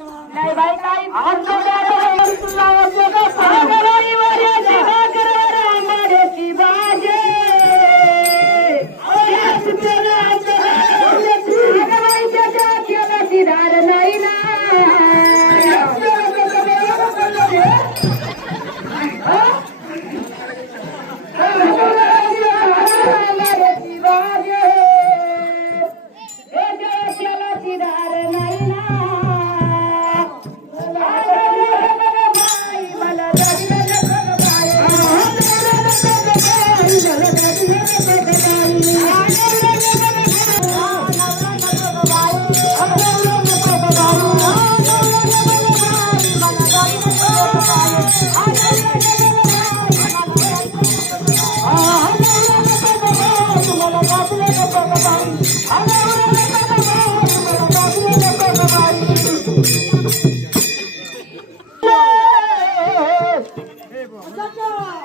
नाही बाई काही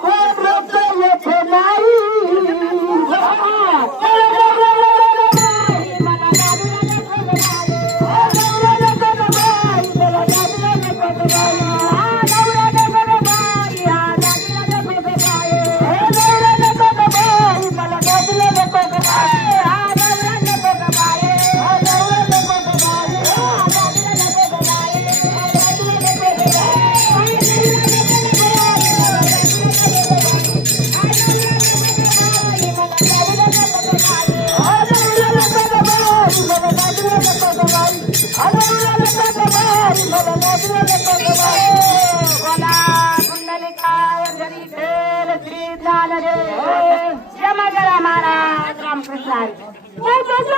Oh! મારા મહારાજ રામકૃષ્ણ